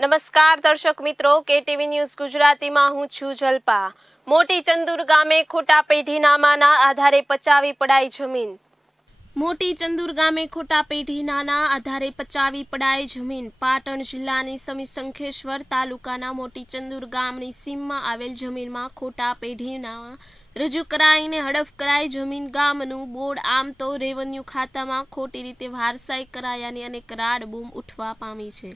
નમસ્કાર દર્શક મિત્રો, કેટીવી ન્યૂઝ ગુજરાતીમાં હું છું જલ્પા. મોટી ચંદુર ગામે ખોટા પેઢીનામાના આધારે પચાવી પડાઈ જમીન. મોટી ચંદુર ગામે ખોટા પેઢીનાના આધારે પચાવી પડાય જમીન. પાટણ જિલ્લાની સમી શંખેશ્વર તાલુકાના મોટી ચંદુર ગામની સીમમાં આવેલ જમીનમાં ખોટા પેઢીનામાં રજૂ કરાઈને હડફ કરાઈ જમીન ગામનું બોર્ડ આમ તો રેવન્યુ ખાતામાં ખોટી રીતે વારસાઈ કરાયાની અનેક રાડ બૂમ ઉઠવા પામી છે.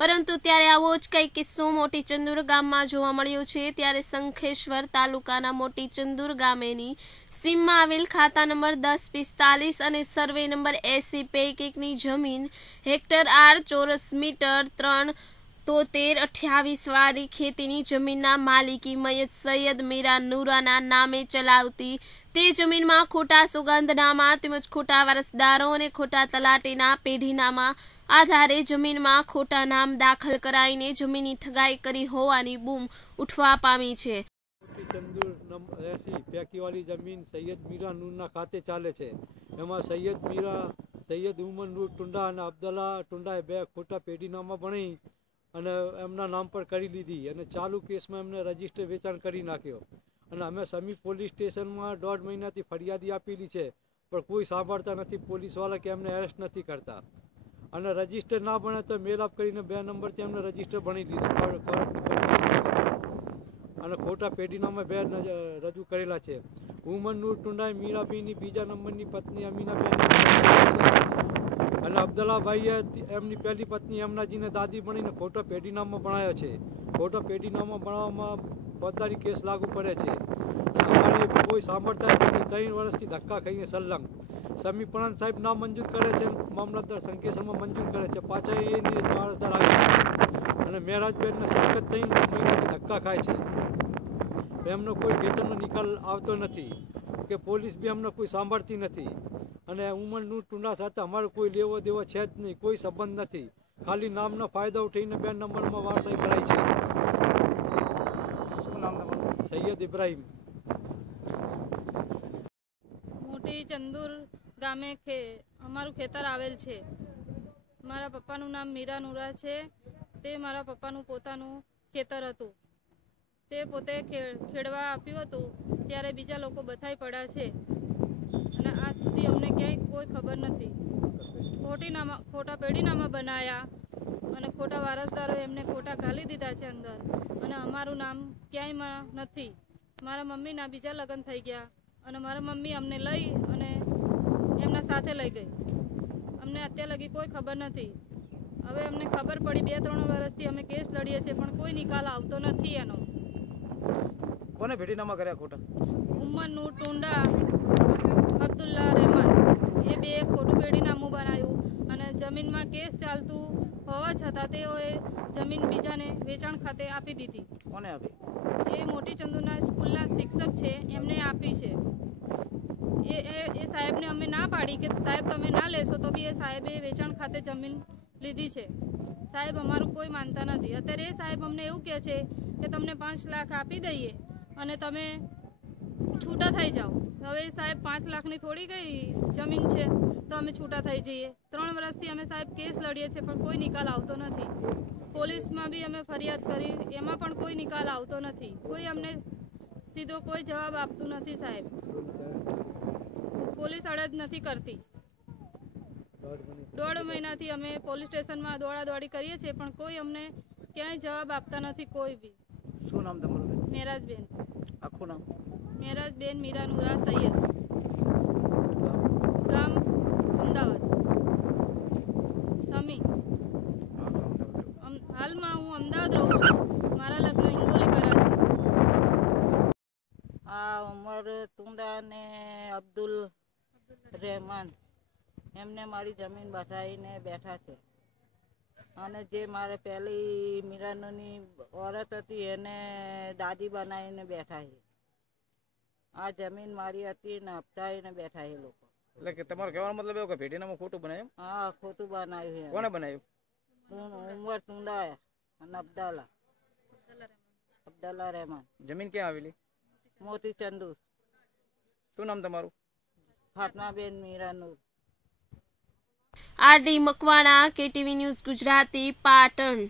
પરંતુ ત્યારે આવો જ કઈ કિસ્સો મોટી ચંદુર ગામમાં જોવા મળ્યો છે. ત્યારે શંખેશ્વર તાલુકાના મોટી ચંદુર ગામેની સીમમાં આવેલ ખાતા નંબર દસ, પિસ્તાલીસ અને સર્વે નંબર એસી પૈકીની જમીન હેક્ટર આર ચોરસ મીટર ત્રણ તોતેર અઠ્યાવીસ વાળી ખેતીની જમીનના માલિકી મયત સૈયદ મીરા નુરાના નામે ચલાવતી. તે જમીનમાં ખોટા સુગંધનામા તેમજ ખોટા વારસદારો અને ખોટા તલાટીના પેઢીનામા આધારે જમીનમાં ખોટા નામ દાખલ કરાઈને જમીનની ઠગાઈ કરી હોવાની બૂમ ઉઠવા પામી છે. એસી જમીન સૈયદ મીરા નૂરના ખાતે ચાલે છે. એમાં સૈયદ મીરા, સૈયદ ઉમર નૂર ટુંડા અને અબ્દુલ્લા ટુંડાએ બે ખોટા પેઢીનામા ભણી અને એમના નામ પર કરી લીધી અને ચાલુ કેસમાં એમને રજિસ્ટર વેચાણ કરી નાખ્યો. અને અમે સમી પોલીસ સ્ટેશનમાં દોઢ મહિનાથી ફરિયાદી આપેલી છે, પણ કોઈ સાંભળતા નથી, પોલીસવાળા કે એમને એરેસ્ટ નથી કરતા. અને રજિસ્ટર ના ભણે તો મેલઅપ કરીને બે નંબરથી એમને રજિસ્ટર ભણી લીધું અને ખોટા પેઢીનામાં બે રજૂ કરેલા છે. ઉમર નૂર ટુંડાઈ મીરાબીની બીજા નંબરની પત્ની અમીનાબેન અને અબ્દુલ્લાભાઈએ એમની પહેલી પત્ની એમનાજીને દાદી બનીને ખોટો પેઢીનામા ભણાયો છે. ખોટો પેઢીનામા ભણાવવામાં ફોજદારી કેસ લાગુ પડે છે. કોઈ સાંભળતા નથી. ત્રણ વર્ષથી ધક્કા ખાઈને સલંગ સમી પ્રાંત સાહેબ ના મંજૂર કરે છે, મામલતદાર સંકેશ્વરમાં મંજૂર કરે છે. પાછા એની વારસદાર આવી અને મેરાજબેનને સખત ત્રણ મહિનાથી ધક્કા ખાય છે. એમનો કોઈ ખેતરનો નિકાલ આવતો નથી. કે પોલીસ બી એમનો કોઈ સાંભળતી નથી. અને ઉંમરનું ટુંડા સાથે અમારો કોઈ લેવો દેવો છે જ નહીં કોઈ સંબંધ નથી. ખાલી નામનો ફાયદો ઉઠીને બે નંબરમાં વારસાઈ કરાય છે. શું નામ તમારું? સૈયદ ઇબ્રાહીમ. મોટી ચંદુર ગામે ખે અમારું ખેતર આવેલ છે. મારા પપ્પાનું નામ મીરા નુરા છે. તે મારા પપ્પાનું પોતાનું ખેતર હતું. તે પોતે ખે- ખેડવા આપ્યું હતું ત્યારે બીજા લોકો બથાઈ પડ્યા છે. સુધી અમને ક્યાંય કોઈ ખબર નથી. ખોટી નામા ખોટા પેઢીનામા બનાયા અને ખોટા વારસદારો એમને ખોટા ઘાલી દીધા છે અંદર. અને અમારું નામ ક્યાંયમાં નથી. મારા મમ્મીના બીજા લગ્ન થઈ ગયા અને મારા મમ્મી અમને લઈ અને એમના સાથે લઈ ગઈ. અમને અત્યાર લગી કોઈ ખબર નથી. હવે અમને ખબર પડી બે ત્રણ વર્ષથી અમે કેસ લડીએ છીએ પણ કોઈ નિકાલ આવતો નથી એનો. કોને ભેટીનામા કર્યા ખોટા? ઉમરનું ટુંડા અબ્દુલ્લા રહેમાન એ બે ખોટું પેઢીનામું બનાવ્યું અને જમીનમાં કેસ ચાલતું હોવા છતાં તેઓએ જમીન બીજાને વેચાણ ખાતે આપી દીધી. કોને આપી? એ મોટી ચંદુના સ્કૂલના શિક્ષક છે એમને આપી છે. એ એ એ સાહેબને અમે ના પાડી કે સાહેબ તમે ના લેશો તો બી એ સાહેબે વેચાણ ખાતે જમીન લીધી છે. સાહેબ અમારું કોઈ માનતા નથી. અત્યારે એ સાહેબ અમને એવું કહે છે કે તમને પાંચ લાખ આપી દઈએ અને તમે થઈ જાઓ. હવે સાહેબ પાંચ લાખની થોડી ગઈ જમીન છે તો અમે છૂટા થઈ જઈએ. ત્રણ વર્ષથી અમે સાહેબ કેસ લડીએ છીએ પણ કોઈ નિકાલ આવતો નથી. પોલીસમાં બી અમે ફરિયાદ કરી એમાં પણ કોઈ નિકાલ આવતો નથી. કોઈ અમને સીધો કોઈ જવાબ આપતું નથી સાહેબ. પોલીસ અડદ નથી કરતી. દોઢ મહિનાથી અમે પોલીસ સ્ટેશનમાં દોડા દોડી કરીએ છીએ પણ કોઈ અમને ક્યાંય જવાબ આપતા નથી કોઈ બી. શું નામ તમારું મેરાજબેન. મેરાજબેન મીરા નુરા સૈયદ. ગામ અમદાવાદ. સમી. હાલમાં હું અમદાવાદ રહું છું. મારા લગ્ન ઇંગોલી કર્યા છે. આ ઉમર તુંદા ને અબ્દુલ રહેમાન. એમને મારી જમીન બસાવીને બેઠા છે. અને જે મારે પહેલી મીરાનોની ઓરત હતી એને દાદી બનાવીને બેઠા છે. આ જમીન મારી હતી ને હપ્તાવીને બેઠા એ લોકો. એટલે કે તમારો કહેવાનો મતલબ એવો કે ભેટીનામું ખોટું બનાવ્યું હા ખોટું બનાવ્યું કોને બનાવ્યું ઉમર તુંડા અને અબ્દાલા. અબ્દુલ્લા રહેમાન. જમીન ક્યાં આવેલી? મોતી ચંદુ શું નામ તમારું? ફાતમાબેન મીરાનું. R D Makwana KTV news Gujarati Patan.